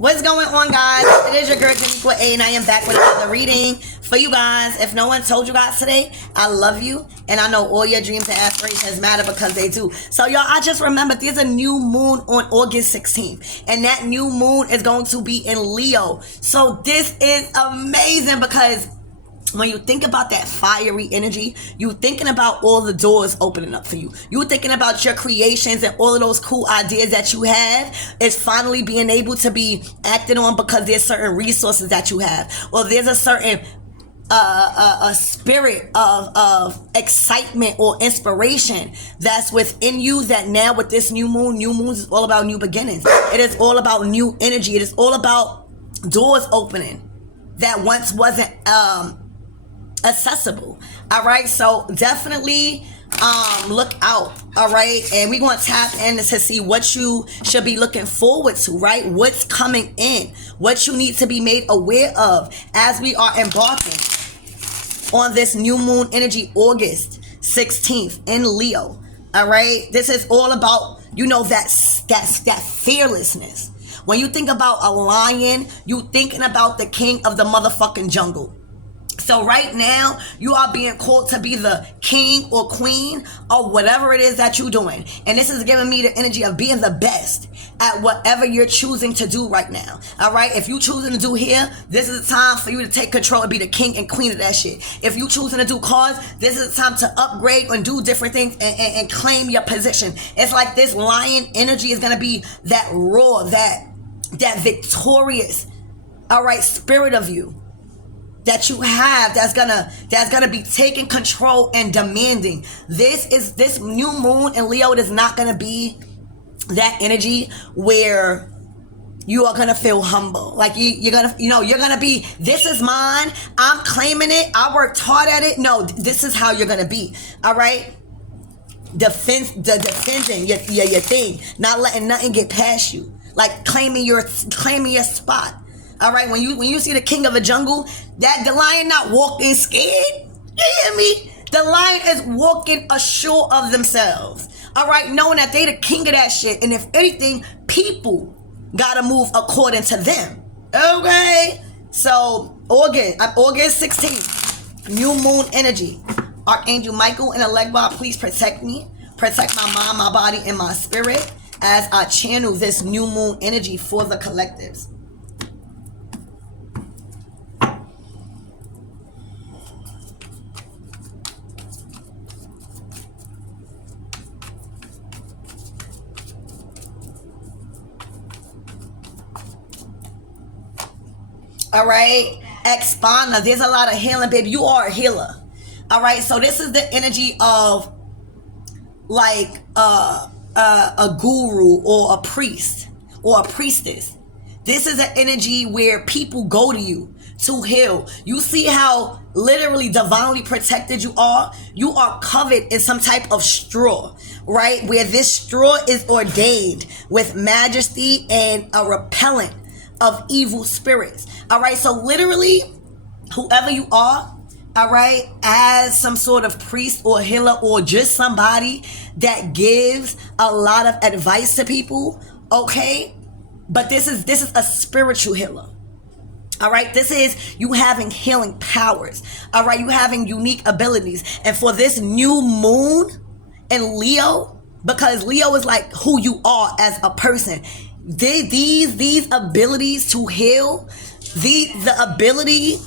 What's going on, guys? It is your girl Jenny A, and I am back with another reading for you guys. If no one told you guys today, I love you, and I know all your dreams and aspirations matter because they do. So y'all, I just remembered there's a new moon on August 16th, and that new moon is going to be in Leo. So this is amazing because when you think about that fiery energy, you thinking about all the doors opening up for you. You thinking about your creations and all of those cool ideas that you have is finally being able to be acted on because there's certain resources that you have. Or there's a certain a spirit of excitement or inspiration that's within you that now with this new moons is all about new beginnings. It is all about new energy. It is all about doors opening that once wasn't accessible. All right, so definitely look out. All right, and we're going to tap in to see what you should be looking forward to, right? What's coming in, what you need to be made aware of as we are embarking on this new moon energy, August 16th in Leo. All right, this is all about, you know, that fearlessness. When you think about a lion, you thinking about the king of the motherfucking jungle. So right now, you are being called to be the king or queen or whatever it is that you're doing. And this is giving me the energy of being the best at whatever you're choosing to do right now. All right? If you're choosing to do here, this is the time for you to take control and be the king and queen of that shit. If you're choosing to do cards, this is the time to upgrade and do different things and claim your position. It's like this lion energy is going to be that raw, that victorious, all right, spirit of you that you have that's gonna be taking control and demanding. This new moon in Leo, it is not gonna be that energy where you are gonna feel humble. Like you're gonna be, this is mine, I'm claiming it, I worked hard at it. No, this is how you're gonna be. All right, defending your thing, not letting nothing get past you, like claiming your spot. All right, when you see the king of the jungle, that the lion not walking scared. You hear me? The lion is walking assured of themselves. All right, knowing that they the king of that shit, and if anything, people gotta move according to them. Okay, so August 16th, new moon energy. Archangel Michael and Elegba, please protect me, protect my mind, my body, and my spirit as I channel this new moon energy for the collectives. All right, Expana, there's a lot of healing, baby. You are a healer. All right, so this is the energy of like a guru or a priest or a priestess. This is an energy where people go to you to heal. You see how literally divinely protected you are? You are covered in some type of straw, right? Where this straw is ordained with majesty and a repellent of evil spirits. All right, so literally, whoever you are, all right, as some sort of priest or healer or just somebody that gives a lot of advice to people, okay? But this is a spiritual healer. All right, this is you having healing powers. All right, you having unique abilities. And for this new moon in Leo, because Leo is like who you are as a person, these abilities to heal, the ability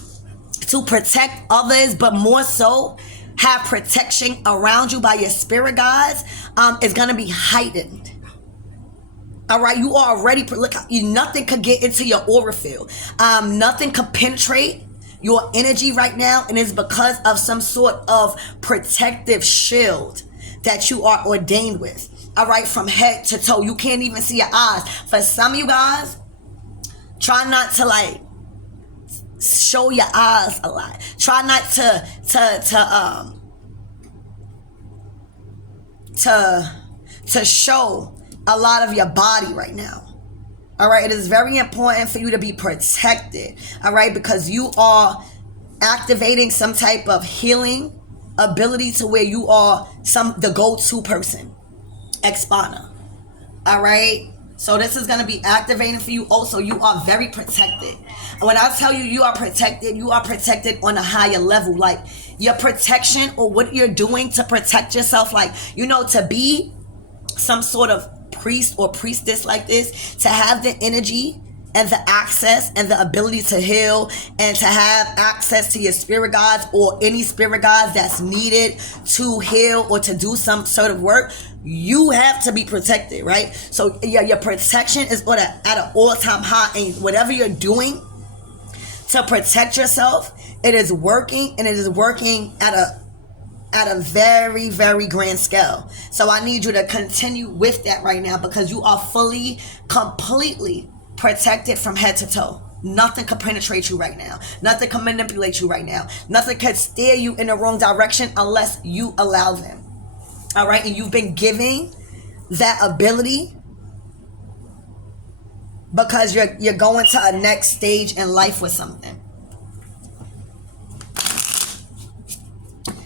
to protect others, but more so have protection around you by your spirit guides, is going to be heightened. All right, you are already, look, nothing could get into your aura field. Nothing could penetrate your energy right now, and it's because of some sort of protective shield that you are ordained with. All right, from head to toe. You can't even see your eyes. For some of you guys, try not to like show your eyes a lot. Try not to show a lot of your body right now. All right, it is very important for you to be protected. All right, because you are activating some type of healing ability to where you are the go-to person. Expana. All right, So this is going to be activating for you. Also, you are very protected. When I tell you you are protected on a higher level. Like your protection or what you're doing to protect yourself, like, you know, to be some sort of priest or priestess like this, to have the energy and the access and the ability to heal and to have access to your spirit guides or any spirit guides that's needed to heal or to do some sort of work, you have to be protected, right? So yeah, your protection is at an all-time high, and whatever you're doing to protect yourself, it is working, and it is working at a very, very grand scale. So I need you to continue with that right now, because you are fully, completely protected from head to toe. Nothing can penetrate you right now. Nothing can manipulate you right now. Nothing can steer you in the wrong direction unless you allow them. All right, and you've been giving that ability because you're going to a next stage in life with something.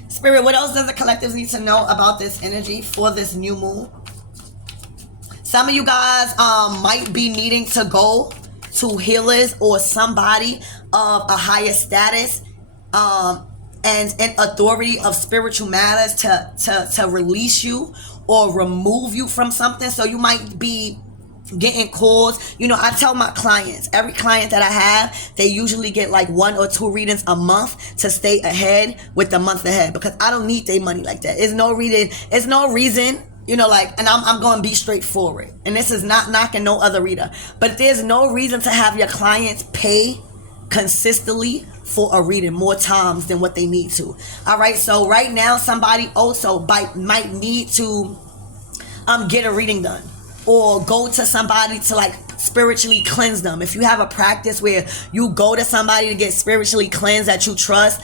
Spirit, what else does the collective need to know about this energy for this new moon? Some of you guys might be needing to go to healers or somebody of a higher status and an authority of spiritual matters to release you or remove you from something. So you might be getting calls. You know, I tell my clients, every client that I have, they usually get like 1 or 2 readings a month to stay ahead with the month ahead, because I don't need their money like that. It's no reason, you know, like, and I'm going to be straightforward. And this is not knocking no other reader, but there's no reason to have your clients pay consistently for a reading more times than what they need to. All right, so right now somebody also might need to get a reading done, or go to somebody to like spiritually cleanse them. If you have a practice where you go to somebody to get spiritually cleansed that you trust,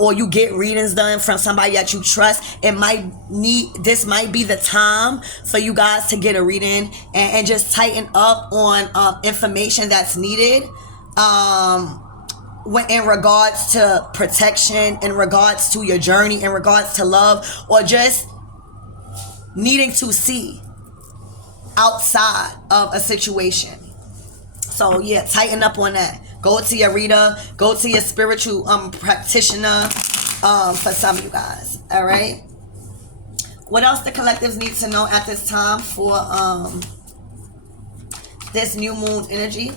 or you get readings done from somebody that you trust, this might be the time for you guys to get a reading and just tighten up on information that's needed in regards to protection, in regards to your journey, in regards to love, or just needing to see outside of a situation. So yeah, tighten up on that. Go to your reader, go to your spiritual practitioner for some of you guys. All right, what else the collectives need to know at this time for this new moon energy?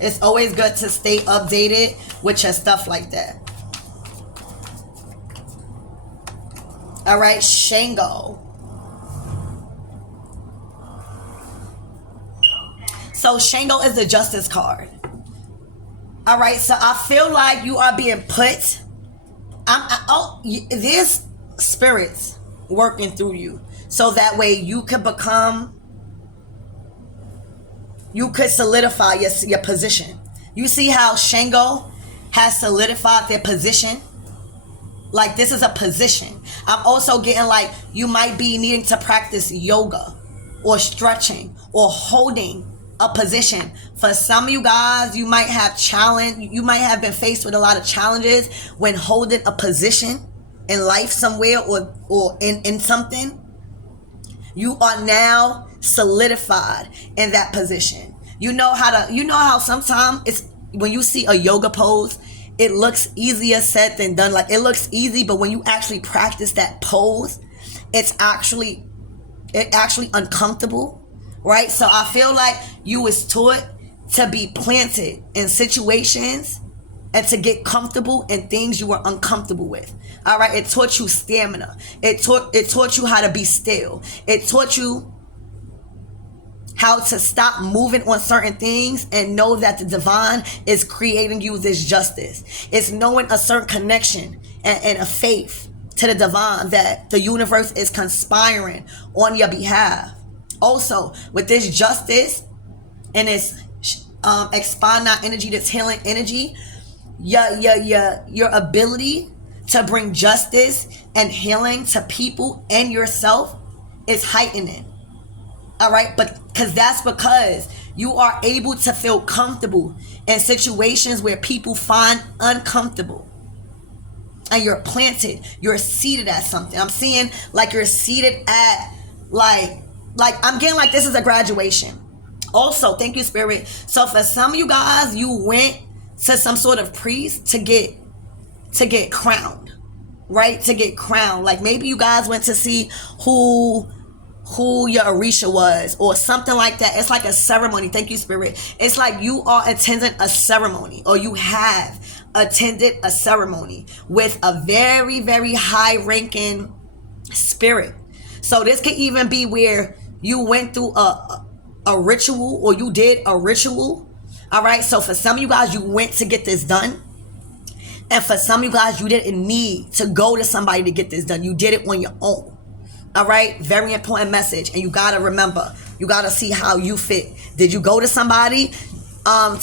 It's always good to stay updated with your stuff like that. All right, Shango. So Shango is the justice card. All right, so I feel like you are being put. There's spirits working through you, so that way you could solidify your position. You see how Shango has solidified their position? Like, this is a position. I'm also getting like you might be needing to practice yoga or stretching or holding a position. For some of you guys, you might have been faced with a lot of challenges when holding a position in life somewhere or in something. You are now solidified in that position. You know how sometimes it's when you see a yoga pose, it looks easier said than done. Like, it looks easy, but when you actually practice that pose, it's actually uncomfortable, right? So I feel like you was taught to be planted in situations and to get comfortable in things you were uncomfortable with. All right, it taught you stamina. It taught you how to be still. It taught you how to stop moving on certain things and know that the divine is creating you this justice. It's knowing a certain connection and a faith to the divine, that the universe is conspiring on your behalf. Also, with this justice and this expand energy, this healing energy, your ability to bring justice and healing to people and yourself is heightening. All right, but because you are able to feel comfortable in situations where people find uncomfortable, and you're planted, you're seated at something. I'm seeing like you're seated at like like, I'm getting like this is a graduation. Also, thank you, Spirit. So for some of you guys, you went to some sort of priest to get crowned, right? To get crowned. Like maybe you guys went to see who your orisha was or something like that. It's like a ceremony. Thank you, Spirit. It's like you are attending a ceremony, or you have attended a ceremony with a very, very high ranking spirit. So this could even be where you went through a ritual, or you did a ritual. All right. So for some of you guys, you went to get this done. And for some of you guys, you didn't need to go to somebody to get this done. You did it on your own. All right. Very important message. And you got to remember, you got to see how you fit. Did you go to somebody I'm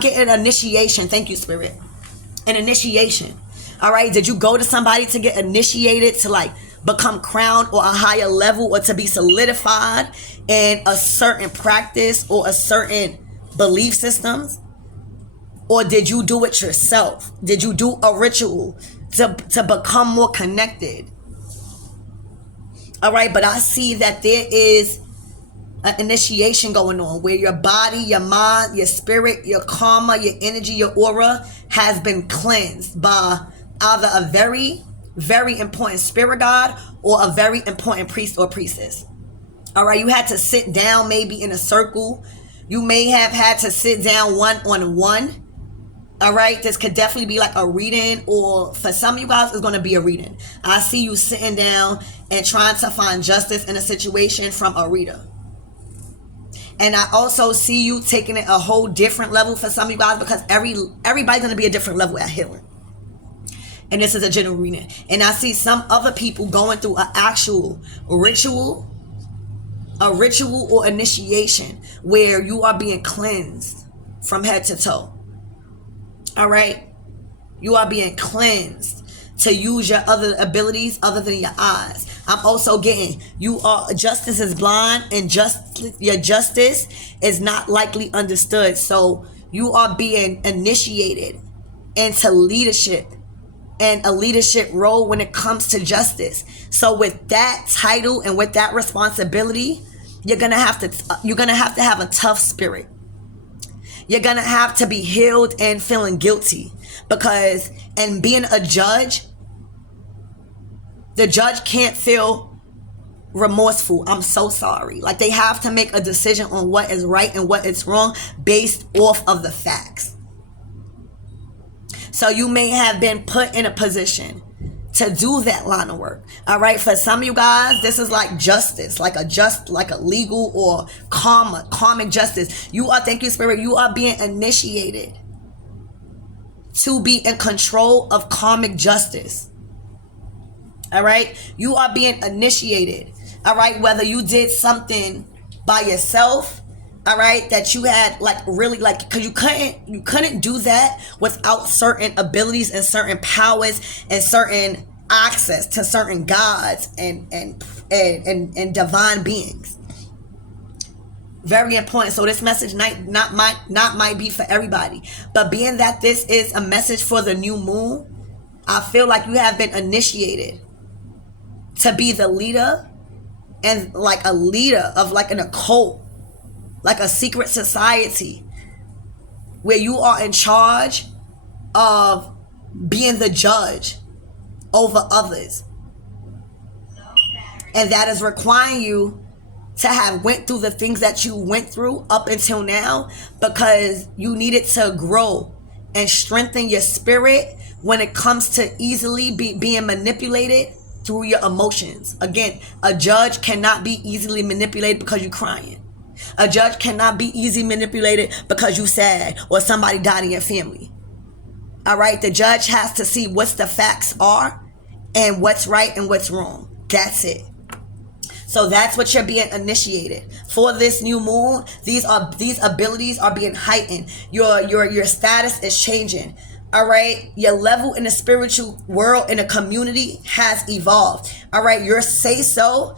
getting an initiation. Thank you, Spirit. An initiation. All right. Did you go to somebody to get initiated, to like become crowned or a higher level, or to be solidified in a certain practice or a certain belief systems? Or did you do it yourself? Did you do a ritual to become more connected? All right, but I see that there is an initiation going on where your body, your mind, your spirit, your karma, your energy, your aura has been cleansed by either a very, very important spirit guide or a very important priest or priestess. All right, you had to sit down maybe in a circle. You may have had to sit down one-on-one. All right, this could definitely be like a reading, or for some of you guys, it's going to be a reading. I see you sitting down and trying to find justice in a situation from a reader. And I also see you taking it a whole different level for some of you guys, because everybody's going to be a different level at healing. And this is a general reading. And I see some other people going through an actual ritual, or initiation where you are being cleansed from head to toe. All right. You are being cleansed to use your other abilities other than your eyes. I'm also getting justice is blind, and your justice is not likely understood. So you are being initiated into leadership and a leadership role when it comes to justice. So with that title and with that responsibility, you're gonna have to have a tough spirit. You're going to have to be healed and feeling guilty, because, and being a judge, the judge can't feel remorseful. I'm so sorry. Like, they have to make a decision on what is right and what is wrong based off of the facts. So you may have been put in a position to do that line of work. All right. For some of you guys, this is like justice, like a legal or karmic justice. Thank you, Spirit. You are being initiated to be in control of karmic justice. All right. You are being initiated. All right. Whether you did something by yourself, all right, that you had like really like, because you couldn't do that without certain abilities and certain powers and certain access to certain gods and divine beings. Very important. So this message might be for everybody, but being that this is a message for the new moon, I feel like you have been initiated to be the leader, and like a leader of like an occult, like a secret society, where you are in charge of being the judge over others. And that is requiring you to have went through the things that you went through up until now, because you needed to grow and strengthen your spirit when it comes to easily being manipulated through your emotions. Again, a judge cannot be easily manipulated because you're crying. A judge cannot be easily manipulated because you sad or somebody died in your family. All right. The judge has to see what's the facts are and what's right and what's wrong. That's it. So that's what you're being initiated for this new moon. These abilities are being heightened. Your status is changing. All right. Your level in the spiritual world, in the community, has evolved. All right. Your say so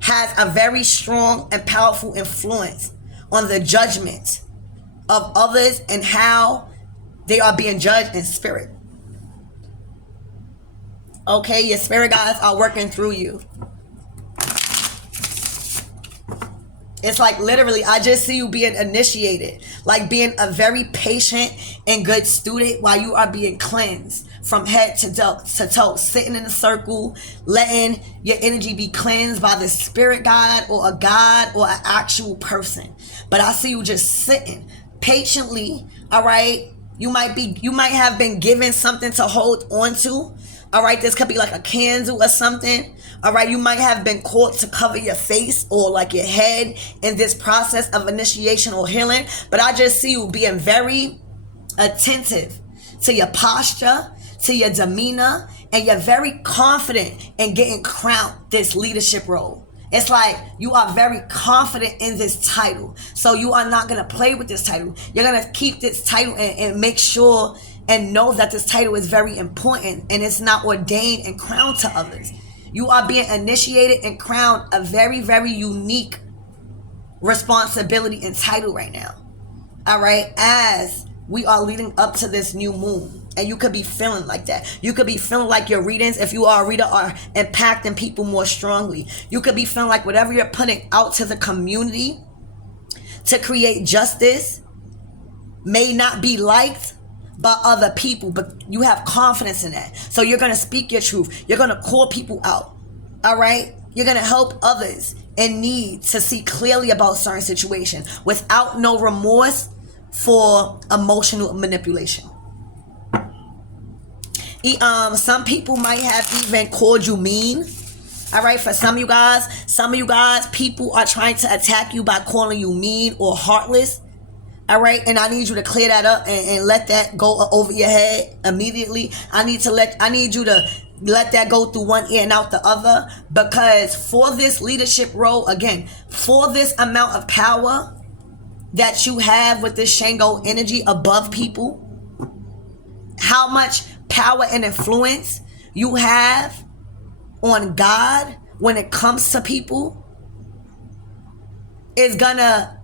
has a very strong and powerful influence on the judgment of others and how they are being judged in spirit. Okay, your spirit guides are working through you. It's like literally, I just see you being initiated, like being a very patient and good student while you are being cleansed from head to toe, sitting in a circle, letting your energy be cleansed by the spirit guide or a god or an actual person. But I see you just sitting patiently, all right? You might have been given something to hold on to. All right, this could be like a candle or something. All right, you might have been called to cover your face or like your head in this process of initiation or healing. But I just see you being very attentive to your posture, to your demeanor, and you're very confident in getting crowned this leadership role. It's like you are very confident in this title. So you are not going to play with this title. You're going to keep this title and make sure and know that this title is very important and it's not ordained and crowned to others. You are being initiated and crowned a very, very unique responsibility and title right now. All right, as we are leading up to this new moon. And you could be feeling like that. You could be feeling like your readings, if you are a reader, are impacting people more strongly. You could be feeling like whatever you're putting out to the community to create justice may not be liked by other people, but you have confidence in that. So you're going to speak your truth. You're going to call people out. All right? You're going to help others in need to see clearly about certain situations without no remorse for emotional manipulation. Some people might have even called you mean. All right, for some of you guys, people are trying to attack you by calling you mean or heartless. All right, and I need you to clear that up and let that go over your head immediately. I need you to let that go through one ear and out the other, because for this leadership role, again, for this amount of power that you have with this Shango energy above people, how much power and influence you have on God when it comes to people is gonna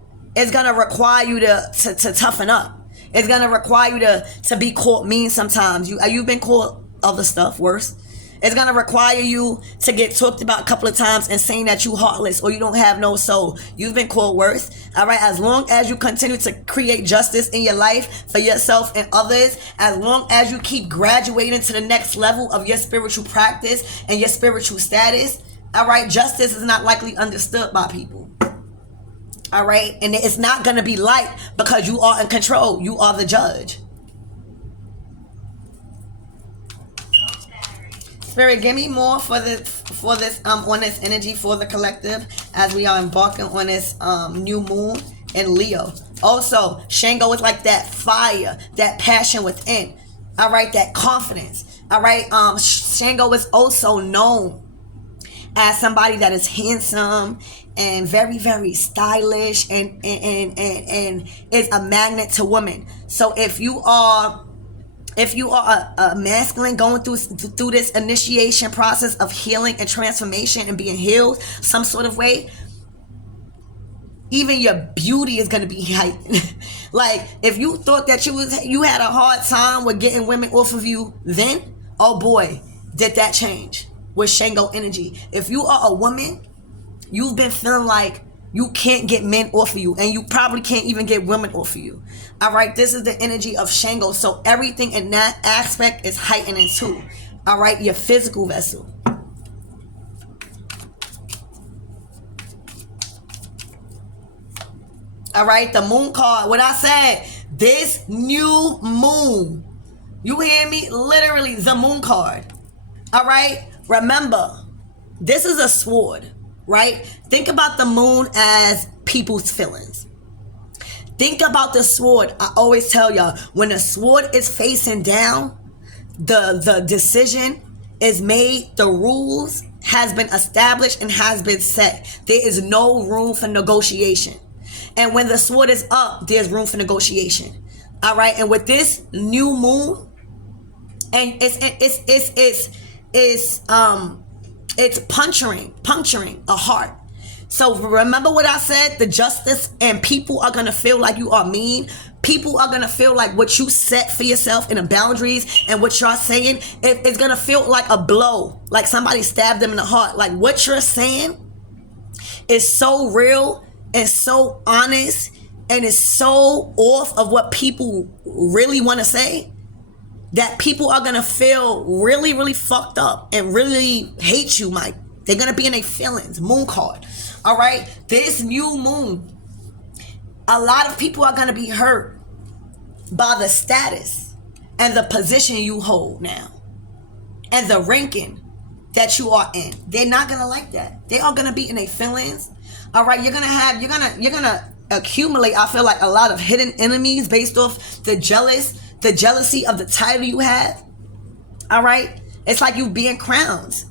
require you to toughen up. It's gonna require you to be called mean sometimes. You've been called other stuff worse. It's gonna require you to get talked about a couple of times and saying that you heartless or you don't have no soul. You've been called worse. All right, as long as you continue to create justice in your life for yourself and others, as long as you keep graduating to the next level of your spiritual practice and your spiritual status, all right, justice is not likely understood by people. All right, and it's not gonna be liked because you are in control. You are the judge. Spirit, give me more for this on this energy for the collective as we are embarking on this new moon in Leo. Also, Shango is like that fire, that passion within. All right, that confidence. All right, Shango is also known as somebody that is handsome and very, very stylish and is a magnet to women. So if you are a masculine going through this initiation process of healing and transformation and being healed some sort of way, even your beauty is going to be heightened. Like if you thought that you had a hard time with getting women off of you then, oh boy, did that change with Shango energy. If you are a woman, you've been feeling like you can't get men off of you, and you probably can't even get women off of you. All right, this is the energy of Shango. So everything in that aspect is heightening too. All right, your physical vessel. All right, the moon card. What I said, this new moon. You hear me? Literally, the moon card. All right, remember, this is a sword, right? Think about the moon as people's feelings. Think about the sword. I always tell y'all, when the sword is facing down, the decision is made, the rules has been established and has been set. There is no room for negotiation. And when the sword is up, there's room for negotiation. All right, and with this new moon, and it's puncturing a heart. So remember what I said, the justice, and people are going to feel like you are mean. People are going to feel like what you set for yourself in the boundaries and what you're saying, it's going to feel like a blow, like somebody stabbed them in the heart. Like what you're saying is so real is so honest and is so off of what people really want to say, that people are going to feel really, really fucked up and really hate you, Mike. They're going to be in their feelings. Moon card. All right? This new moon, a lot of people are going to be hurt by the status and the position you hold now and the ranking that you are in. They're not going to like that. They are going to be in their feelings. All right? You're going to accumulate, I feel like, a lot of hidden enemies based off the jealousy of the title you have. All right? It's like you being crowned.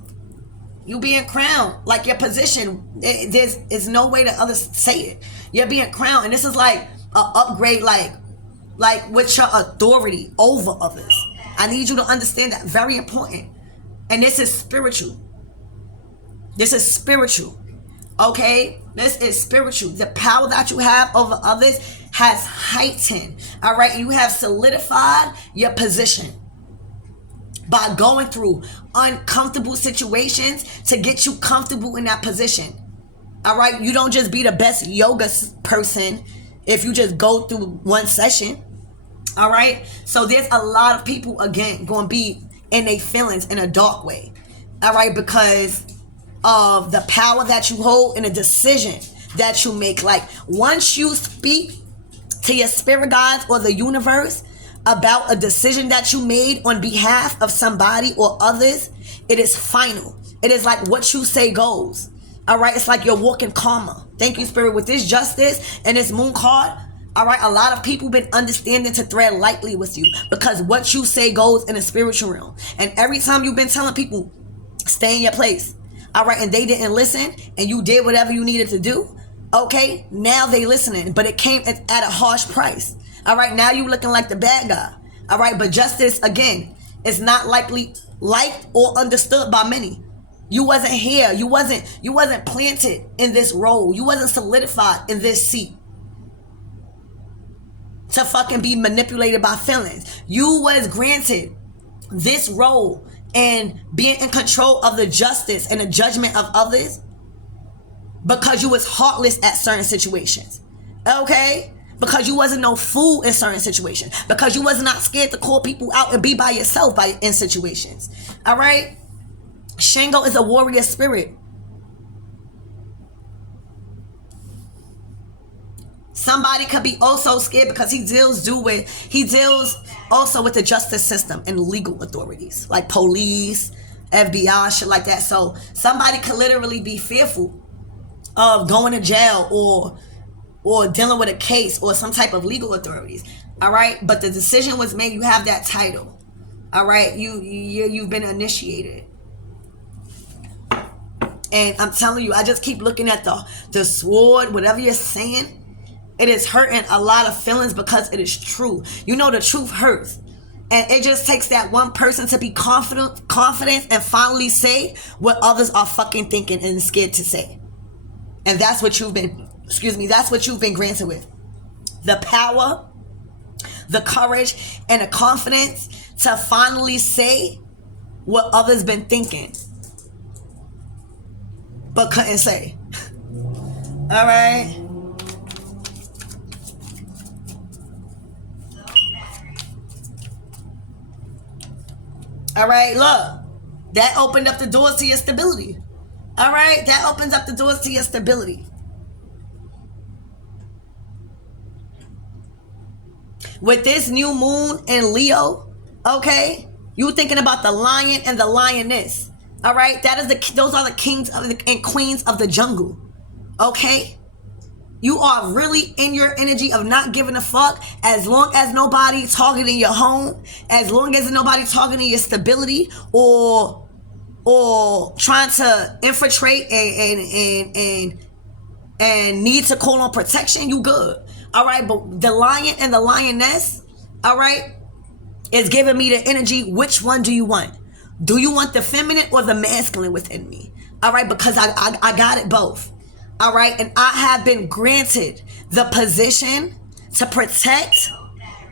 You being crowned. Like your position, there's no way that others say it. You're being crowned. And this is like an upgrade, like with your authority over others. I need you to understand that. Very important. And this is spiritual. This is spiritual. Okay? This is spiritual. The power that you have over others has heightened. All right? You have solidified your position by going through uncomfortable situations to get you comfortable in that position. All right? You don't just be the best yoga person if you just go through one session. All right? So there's a lot of people, again, going to be in their feelings in a dark way. All right? Because of the power that you hold and the decision that you make. Like, once you speak to your spirit guides or the universe about a decision that you made on behalf of somebody or others, it is final. It is like what you say goes. All right? It's like you're walking karma. Thank you, Spirit. With this justice and this moon card, all right, a lot of people been understanding to tread lightly with you because what you say goes in the spiritual realm. And every time you've been telling people, stay in your place, all right, and they didn't listen, and you did whatever you needed to do, okay, now they listening, but it came at a harsh price. All right, now you looking like the bad guy. All right, but justice, again, is not likely liked or understood by many. You wasn't here. You wasn't planted in this role. You wasn't solidified in this seat to fucking be manipulated by feelings. You was granted this role and being in control of the justice and the judgment of others because you was heartless at certain situations. Okay? Because you wasn't no fool in certain situations. Because you was not scared to call people out and be by yourself in situations. All right? Shango is a warrior spirit. Somebody could be also scared because he deals also with the justice system and legal authorities like police, FBI, shit like that. So somebody could literally be fearful of going to jail or dealing with a case or some type of legal authorities. All right, but the decision was made. You have that title. All right, you've been initiated. And I'm telling you, I just keep looking at the sword, whatever you're saying. It is hurting a lot of feelings because it is true. You know, the truth hurts. And it just takes that one person to be confident and finally say what others are fucking thinking and scared to say. And that's what you've been granted with. The power, the courage, and the confidence to finally say what others been thinking but couldn't say. All right? All right, look. That opened up the doors to your stability. All right? That opens up the doors to your stability. With this new moon in Leo, okay? You thinking about the lion and the lioness. All right? Those are the kings and queens of the jungle. Okay? You are really in your energy of not giving a fuck as long as nobody targeting your home, as long as nobody targeting your stability or trying to infiltrate and need to call on protection, you good. All right, but the lion and the lioness, all right, is giving me the energy. Which one do you want? Do you want the feminine or the masculine within me? All right, because I got it both. All right, and I have been granted the position to protect,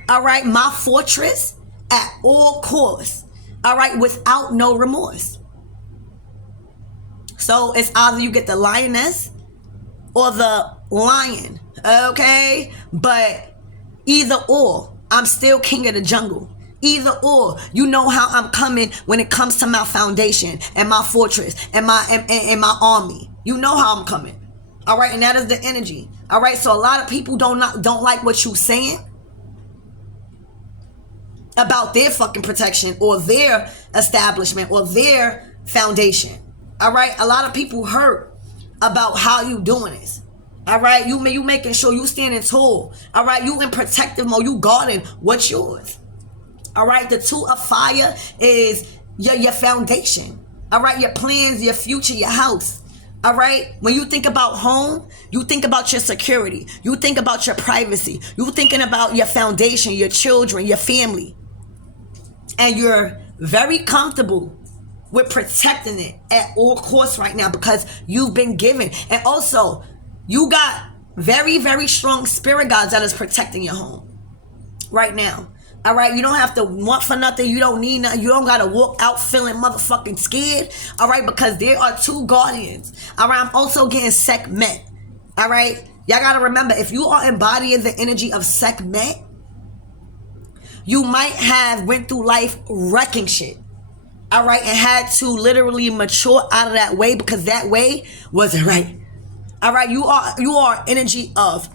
all right, my fortress at all costs, all right, without no remorse. So it's either you get the lioness or the lion, okay? But either or, I'm still king of the jungle. Either or, you know how I'm coming when it comes to my foundation and my fortress and my army. You know how I'm coming. All right, and that is the energy. All right, so a lot of people don't like what you saying about their fucking protection or their establishment or their foundation. All right, a lot of people hurt about how you doing this. All right, you making sure you standing tall. All right, you in protective mode. You guarding what's yours. All right, the 2 of fire is your foundation. All right, your plans, your future, your house. All right, when you think about home, you think about your security. You think about your privacy. You thinking about your foundation, your children, your family. And you're very comfortable with protecting it at all costs right now because you've been given. And also, you got very, very strong spirit guides that is protecting your home right now. All right, you don't have to want for nothing. You don't need nothing. You don't got to walk out feeling motherfucking scared. All right, because there are 2 guardians. All right, I'm also getting Sekhmet. All right, y'all got to remember, if you are embodying the energy of Sekhmet, you might have went through life wrecking shit. All right, and had to literally mature out of that way because that way wasn't right. All right, you are energy of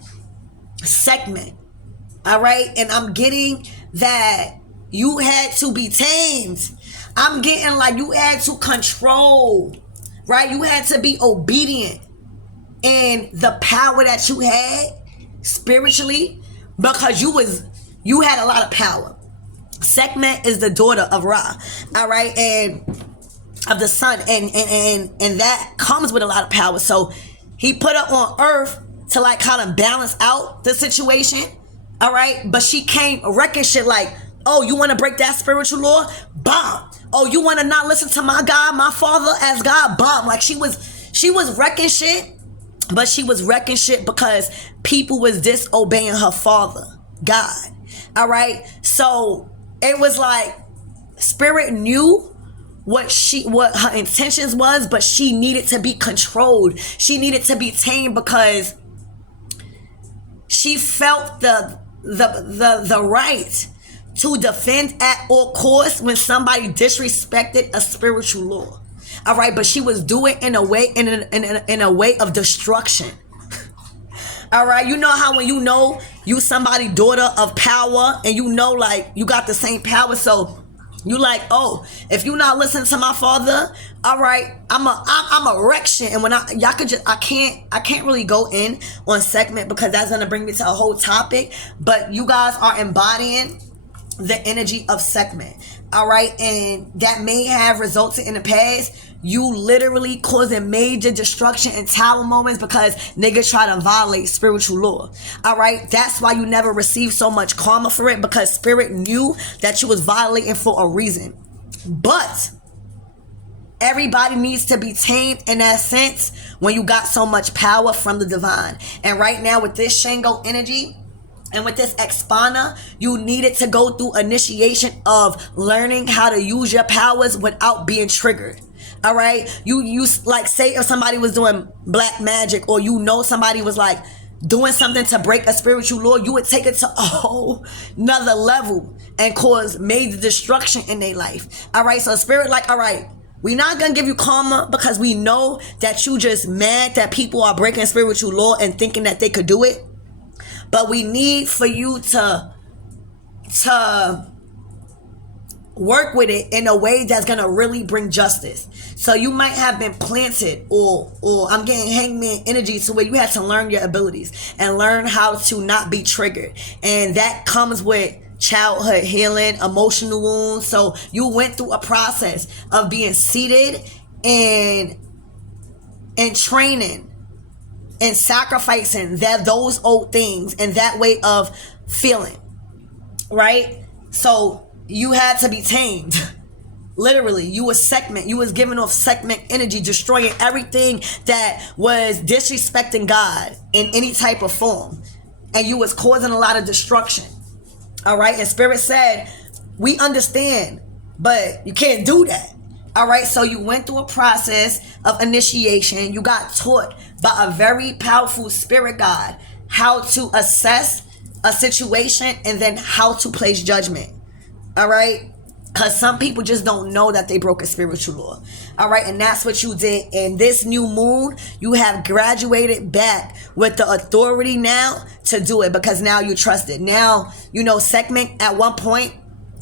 Sekhmet. All right, and I'm getting that you had to be tamed. I'm getting like you had to control, right? You had to be obedient in the power that you had spiritually because you had a lot of power. Sekhmet is the daughter of Ra, all right, and of the sun, and that comes with a lot of power. So he put her on earth to like kind of balance out the situation. All right, but she came wrecking shit like, oh, you want to break that spiritual law? Bomb. Oh, you want to not listen to my God, my father as God? Bomb. Like she was wrecking shit, but she was wrecking shit because people was disobeying her father, God. All right, so it was like spirit knew what her intentions was, but she needed to be controlled. She needed to be tamed because she felt the right to defend at all costs when somebody disrespected a spiritual law. All right, but she was doing in a way of destruction. All right, you know how when you know you somebody daughter of power and you know like you got the same power, so you like, oh, if you not listening to my father, all right, I'm a wreck shit. And when I can't really go in on segment because that's gonna bring me to a whole topic. But you guys are embodying the energy of segment, all right, and that may have resulted in the past you literally causing major destruction and tower moments because niggas try to violate spiritual law. All right, that's why you never received so much karma for it, because spirit knew that you was violating for a reason. But everybody needs to be tamed in that sense when you got so much power from the divine. And right now with this Shango energy and with this Expana, you needed to go through initiation of learning how to use your powers without being triggered. All right, you like, say if somebody was doing black magic, or you know somebody was like doing something to break a spiritual law, you would take it to a whole nother level and cause major destruction in their life. All right, so spirit like, all right, we're not gonna give you karma because we know that you just mad that people are breaking spiritual law and thinking that they could do it, but we need for you to work with it in a way that's gonna really bring justice. So you might have been planted, or I'm getting hangman energy, to where you have to learn your abilities and learn how to not be triggered, and that comes with childhood healing, emotional wounds. So you went through a process of being seated and training and sacrificing those old things and that way of feeling, right? So you had to be tamed. Literally, you was segment. You was giving off segment energy, destroying everything that was disrespecting God in any type of form. And you was causing a lot of destruction. All right? And Spirit said, we understand, but you can't do that. All right, so you went through a process of initiation. You got taught by a very powerful spirit guide how to assess a situation and then how to place judgment. All right, because some people just don't know that they broke a spiritual law. All right, and that's what you did. In this new moon, you have graduated back with the authority now to do it, because now you trust it. Now, you know, Sekhmet at one point,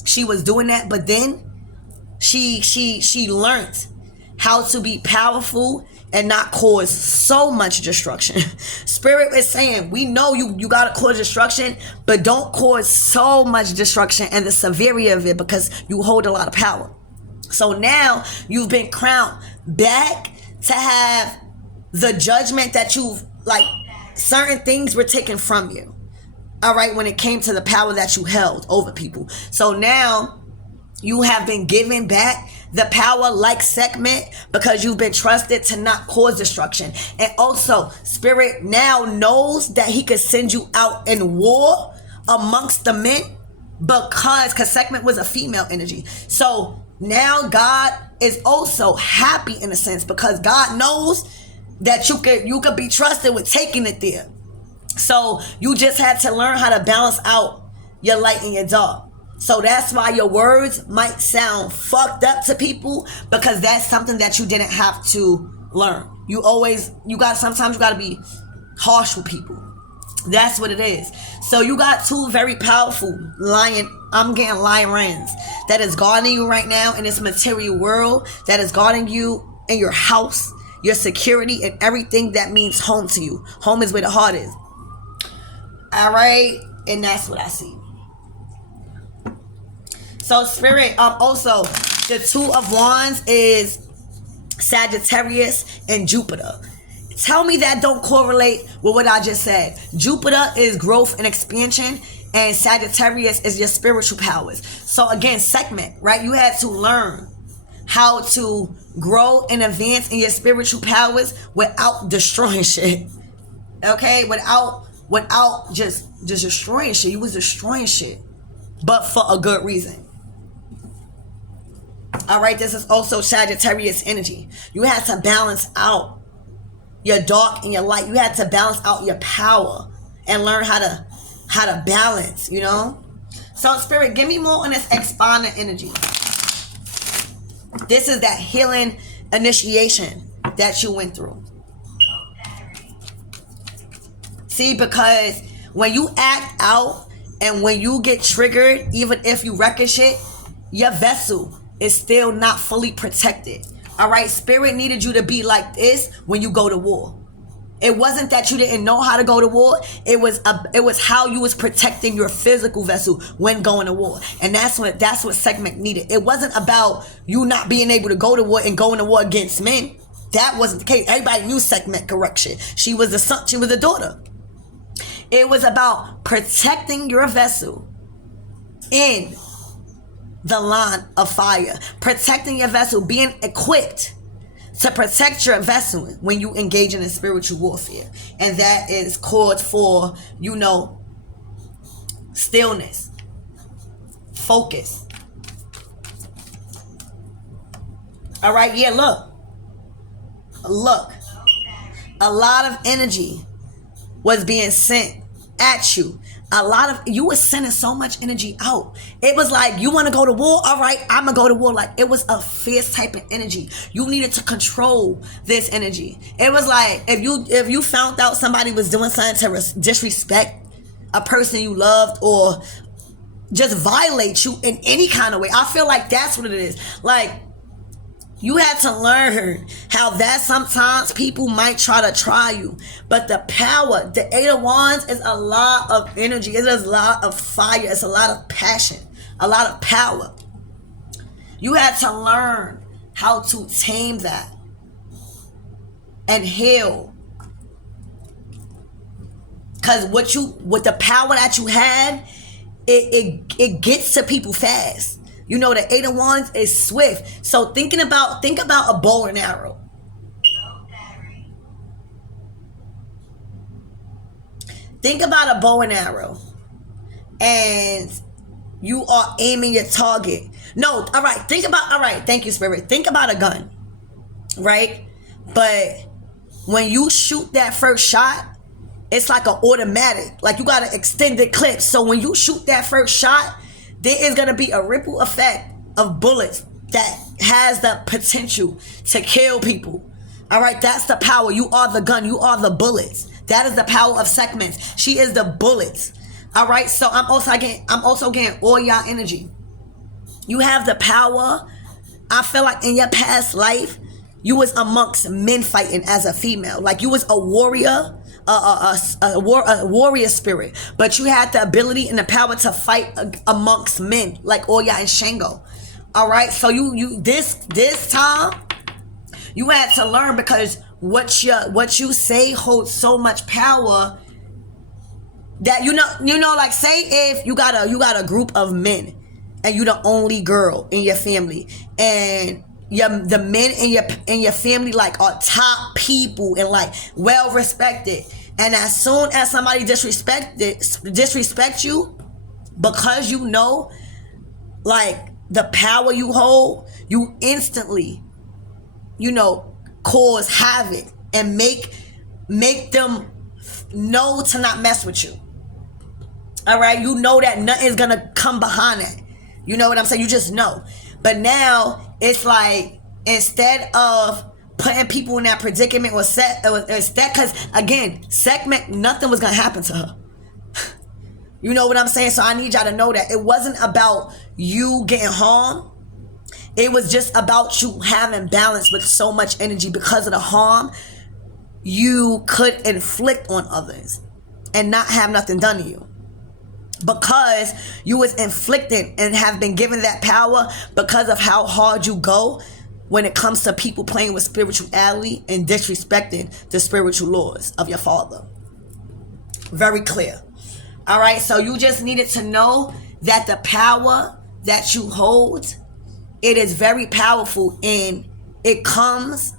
she was doing that, but then she learned how to be powerful and not cause so much destruction. Spirit is saying, we know you gotta cause destruction, but don't cause so much destruction and the severity of it, because you hold a lot of power. So now you've been crowned back to have the judgment that you've, like, certain things were taken from you. All right, when it came to the power that you held over people. So now you have been given back the power like Sekhmet, because you've been trusted to not cause destruction. And also, Spirit now knows that he could send you out in war amongst the men, because Sekhmet was a female energy. So now God is also happy in a sense, because God knows that you could be trusted with taking it there. So you just had to learn how to balance out your light and your dark. So that's why your words might sound fucked up to people, because that's something that you didn't have to learn. Sometimes you gotta be harsh with people. That's what it is. So you got two very powerful lions that is guarding you right now in this material world, that is guarding you in your house, your security, and everything that means home to you. Home is where the heart is. All right, and that's what I see. So Spirit, also the Two of Wands is Sagittarius and Jupiter. Tell me that don't correlate with what I just said. Jupiter is growth and expansion, and Sagittarius is your spiritual powers. So again, Sekhmet, right? You had to learn how to grow and advance in your spiritual powers without destroying shit. Okay, without just destroying shit. You was destroying shit, but for a good reason. All right, this is also Sagittarius energy. You had to balance out your dark and your light. You had to balance out your power and learn how to balance, you know? So Spirit, give me more on this expander energy. This is that healing initiation that you went through. See, because when you act out and when you get triggered, even if you wreck shit, your vessel is still not fully protected. All right, Spirit needed you to be like this when you go to war. It wasn't that you didn't know how to go to war. It was how you was protecting your physical vessel when going to war. And that's what Sekhmet needed. It wasn't about you not being able to go to war and going to war against men. That wasn't the case. Everybody knew Sekhmet correction. She was the son, she was the daughter. It was about protecting your vessel in the line of fire. Protecting your vessel, being equipped to protect your vessel when you engage in a spiritual warfare. And that is called for, you know, stillness, focus. All right, yeah, look. A lot of energy was being sent at you. You were sending so much energy out. It was like, you want to go to war? All right, I'm going to go to war. Like, it was a fierce type of energy. You needed to control this energy. It was like, if you found out somebody was doing something to disrespect a person you loved or just violate you in any kind of way, I feel like that's what it is. Like, you had to learn how that sometimes people might try you. But the power, the Eight of Wands is a lot of energy. It is a lot of fire. It's a lot of passion, a lot of power. You had to learn how to tame that and heal. Because with the power that you had, it gets to people fast. You know, the Eight of Wands is swift. So think about a bow and arrow. Think about a bow and arrow. And you are aiming your target. No, all right, thank you, Spirit. Think about a gun, right? But when you shoot that first shot, it's like an automatic. Like, you got to extend the clip. So when you shoot that first shot, there is going to be a ripple effect of bullets that has the potential to kill people. All right, that's the power. You are the gun. You are the bullets. That is the power of segments. She is the bullets. All right, so I'm also getting all y'all energy. You have the power. I feel like in your past life, you was amongst men fighting as a female. Like, you was a warrior, a warrior spirit, but you had the ability and the power to fight amongst men, like Oya and Shango. All right, so you this time you had to learn, because what you say holds so much power that you know, like, say if you got a group of men and you the only girl in your family, and the men in your family, like, are top people and, like, well respected, and as soon as somebody disrespect you, because you know, like, the power you hold, you instantly, cause havoc and make them know to not mess with you. All right, you know that nothing's gonna come behind it. You know what I'm saying? You just know. But now it's like, instead of putting people in that predicament, because again, segment, nothing was gonna happen to her. You know what I'm saying? So I need y'all to know that it wasn't about you getting harmed. It was just about you having balance with so much energy, because of the harm you could inflict on others and not have nothing done to you. Because you was inflicted and have been given that power because of how hard you go when it comes to people playing with spirituality and disrespecting the spiritual laws of your father. Very clear. All right, so you just needed to know that the power that you hold, it is very powerful, and it comes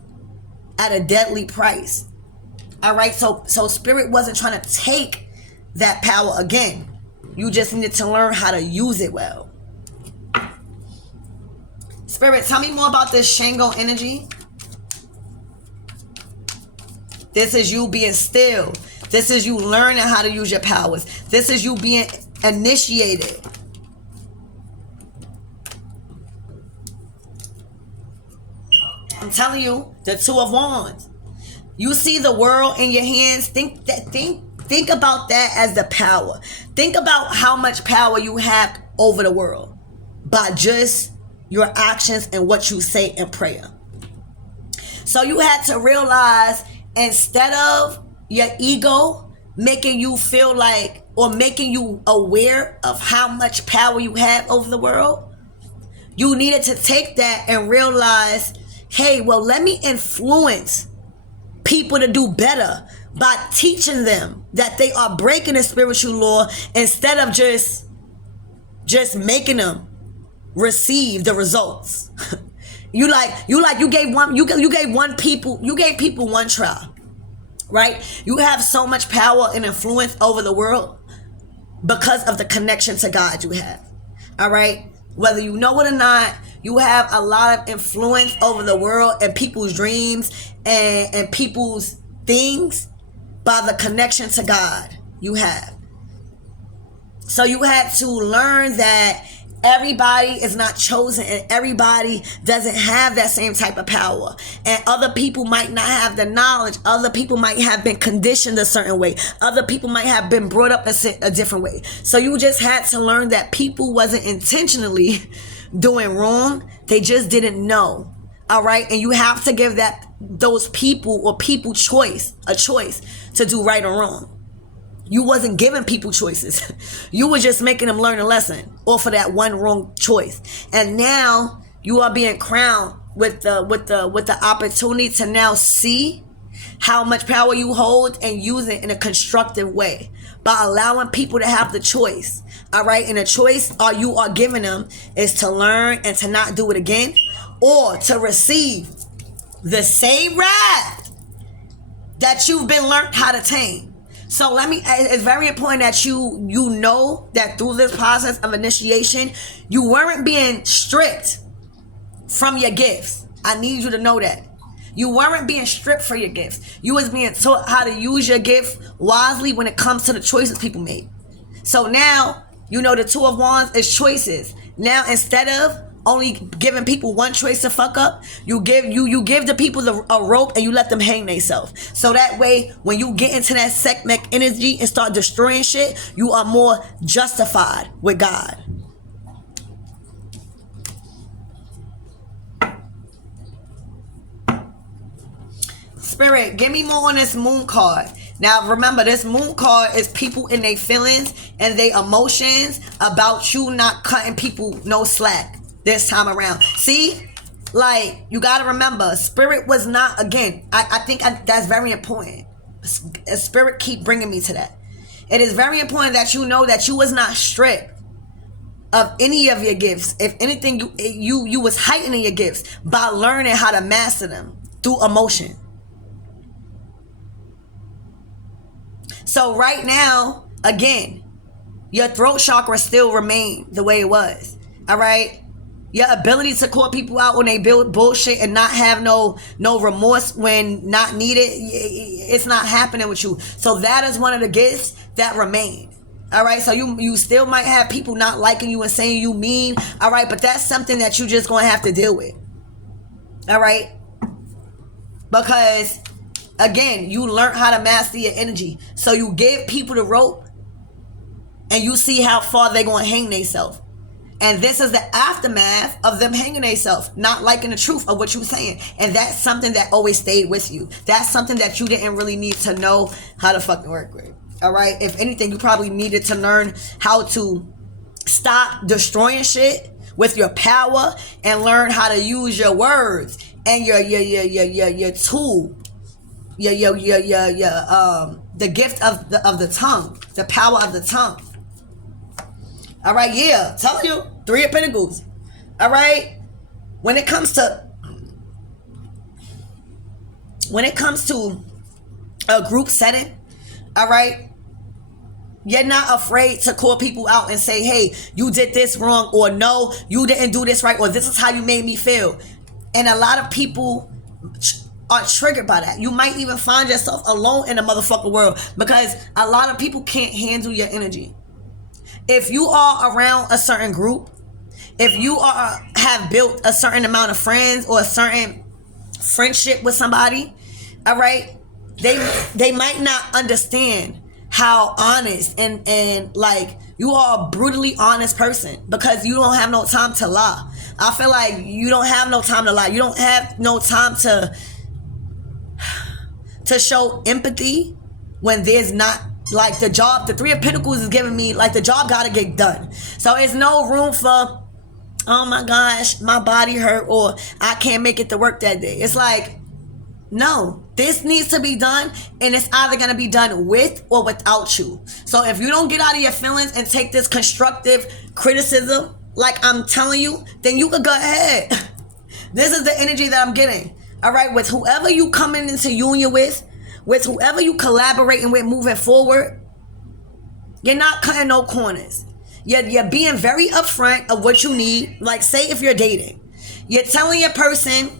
at a deadly price. All right, so Spirit wasn't trying to take that power again. You just needed to learn how to use it well. Spirit, tell me more about this Shango energy. This is you being still. This is you learning how to use your powers. This is you being initiated. I'm telling you, the Two of Wands. You see the world in your hands. Think about that as the power. Think about how much power you have over the world by just your actions and what you say in prayer. So you had to realize, instead of your ego making you feel like, or making you aware of how much power you have over the world, you needed to take that and realize, hey, well, let me influence people to do better by teaching them that they are breaking the spiritual law, instead of just making them receive the results. you gave people one try, right? You have so much power and influence over the world because of the connection to God you have. All right, whether you know it or not, you have a lot of influence over the world and people's dreams and people's things by the connection to God you have. So you had to learn that everybody is not chosen, and everybody doesn't have that same type of power, and other people might not have the knowledge. Other people might have been conditioned a certain way. Other people might have been brought up a different way. So you just had to learn that people wasn't intentionally doing wrong. They just didn't know. All right, and you have to give those people or people a choice to do right or wrong. You wasn't giving people choices. You were just making them learn a lesson off of that one wrong choice. And now you are being crowned with the opportunity to now see how much power you hold and use it in a constructive way by allowing people to have the choice. All right, and the choice you are giving them is to learn and to not do it again, or to receive the same wrath that you've been learned how to tame. So it's very important that you know that through this process of initiation, you weren't being stripped from your gifts. I need you to know that. You weren't being stripped for your gifts. You was being taught how to use your gift wisely when it comes to the choices people made. So now, you know, the Two of Wands is choices. Now, instead of only giving people one choice to fuck up, you give the people a rope and you let them hang themselves. So that way, when you get into that sekhmet energy and start destroying shit, you are more justified with God. Spirit, give me more on this moon card. Now, remember, this moon card is people in their feelings and their emotions about you not cutting people no slack this time around. See? Like, you got to remember, Spirit was not, again, I think that's very important. Spirit keep bringing me to that. It is very important that you know that you was not stripped of any of your gifts. If anything, you was heightening your gifts by learning how to master them through emotion. So right now, again, your throat chakra still remain the way it was. All right? Your ability to call people out when they build bullshit and not have no remorse when not needed, it's not happening with you. So that is one of the gifts that remain. All right? So you still might have people not liking you and saying you mean. All right? But that's something that you just going to have to deal with. All right? Because again, you learn how to master your energy. So you give people the rope and you see how far they're going to hang themselves. And this is the aftermath of them hanging themselves, not liking the truth of what you were saying. And that's something that always stayed with you. That's something that you didn't really need to know how to fucking work with. All right? If anything, you probably needed to learn how to stop destroying shit with your power and learn how to use your words and your tool. The gift of the tongue, the power of the tongue. All right, yeah, tell you, Three of Pentacles. All right, when it comes to a group setting, all right, you're not afraid to call people out and say, hey, you did this wrong, or no, you didn't do this right, or this is how you made me feel. And a lot of people are triggered by that. You might even find yourself alone in the motherfucking world because a lot of people can't handle your energy. If you are around a certain group, if you have built a certain amount of friends or a certain friendship with somebody, all right, they might not understand how honest and like you are a brutally honest person because you don't have no time to lie. I feel like you don't have no time to lie. You don't have no time to show empathy when there's not, like, the job. The Three of Pentacles is giving me, like, the job gotta get done. So it's no room for, oh my gosh, my body hurt, or I can't make it to work that day. It's like, no, this needs to be done, and it's either gonna be done with or without you. So if you don't get out of your feelings and take this constructive criticism, like I'm telling you, then you could go ahead. This is the energy that I'm getting. All right, with whoever you coming into union with whoever you collaborating with moving forward, you're not cutting no corners. You're being very upfront of what you need. Like, say if you're dating, you're telling your person,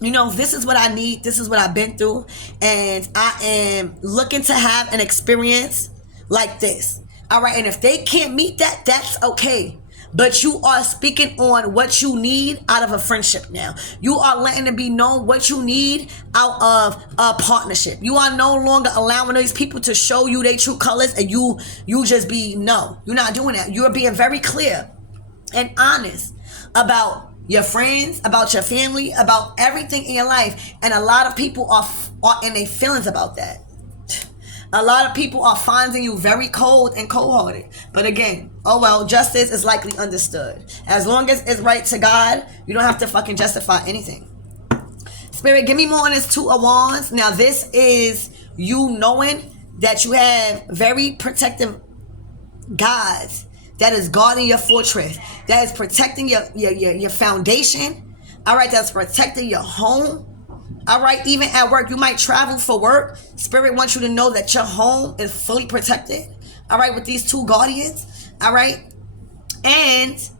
you know, this is what I need, this is what I've been through, and I am looking to have an experience like this. All right, and if they can't meet that, that's okay. But you are speaking on what you need out of a friendship now. You are letting it be known what you need out of a partnership. You are no longer allowing these people to show you their true colors and you just be, no, you're not doing that. You're being very clear and honest about your friends, about your family, about everything in your life. And a lot of people are in their feelings about that. A lot of people are finding you very cold and cold-hearted. But again, oh well, justice is likely understood. As long as it's right to God, you don't have to fucking justify anything. Spirit, give me more on this Two of Wands. Now, this is you knowing that you have very protective guides that is guarding your fortress, that is protecting your foundation. All right, that's protecting your home. All right, even at work, you might travel for work. Spirit wants you to know that your home is fully protected. All right, with these two guardians. All right, and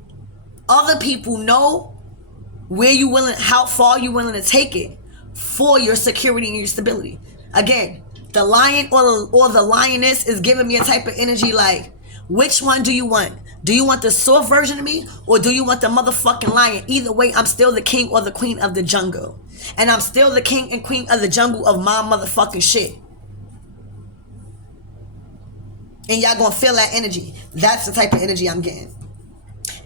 other people know where you willing, how far you willing to take it for your security and your stability. Again, the lion or the lioness is giving me a type of energy like, which one do you want? Do you want the soft version of me, or do you want the motherfucking lion? Either way, I'm still the king or the queen of the jungle. And I'm still the king and queen of the jungle of my motherfucking shit. And y'all gonna feel that energy. That's the type of energy I'm getting.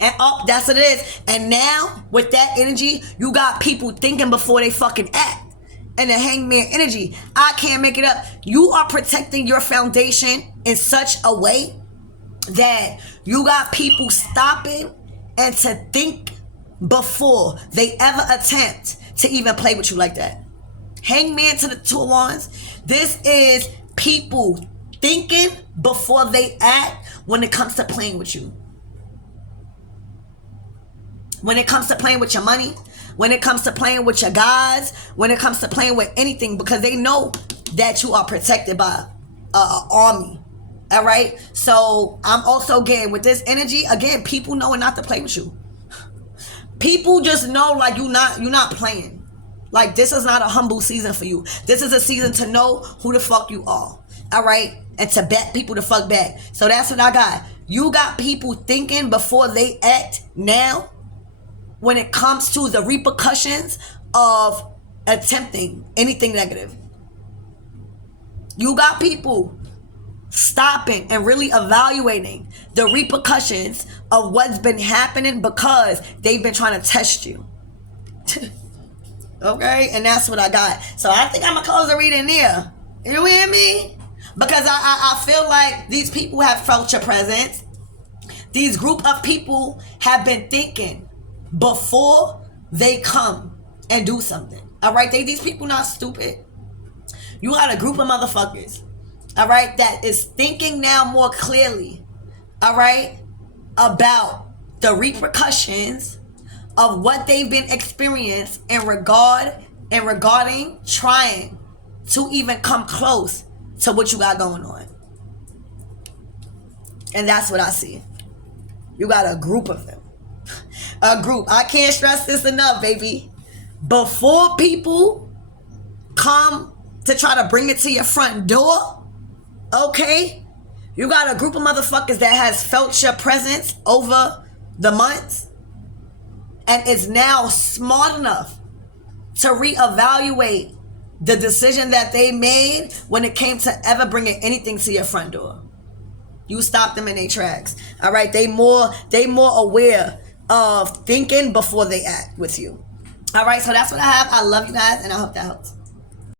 And that's what it is. And now, with that energy, you got people thinking before they fucking act. And the hangman energy, I can't make it up. You are protecting your foundation in such a way that you got people stopping and to think before they ever attempt to even play with you like that. Hangman to the 2 of Wands. This is people thinking before they act when it comes to playing with you. When it comes to playing with your money, when it comes to playing with your gods, when it comes to playing with anything, because they know that you are protected by an army. All right, so I'm also getting with this energy again. People knowing not to play with you. People just know like you're not playing. Like this is not a humble season for you. This is a season to know who the fuck you are. All right, and to bet people the fuck back. So that's what I got. You got people thinking before they act now. When it comes to the repercussions of attempting anything negative, you got people stopping and really evaluating the repercussions of what's been happening because they've been trying to test you. Okay, and that's what I got. So I think I'm gonna close the reading there. You hear me? Because I feel like these people have felt your presence. These group of people have been thinking before they come and do something. All right, these people not stupid. You got a group of motherfuckers, all right, that is thinking now more clearly, all right, about the repercussions of what they've been experiencing regarding trying to even come close to what you got going on. And that's what I see. You got a group of them. A group. I can't stress this enough, baby. Before people come to try to bring it to your front door, okay, you got a group of motherfuckers that has felt your presence over the months and is now smart enough to reevaluate the decision that they made when it came to ever bringing anything to your front door. You stop them in their tracks. All right, they more aware of thinking before they act with you. All right, so that's what I have. I love you guys, and I hope that helps.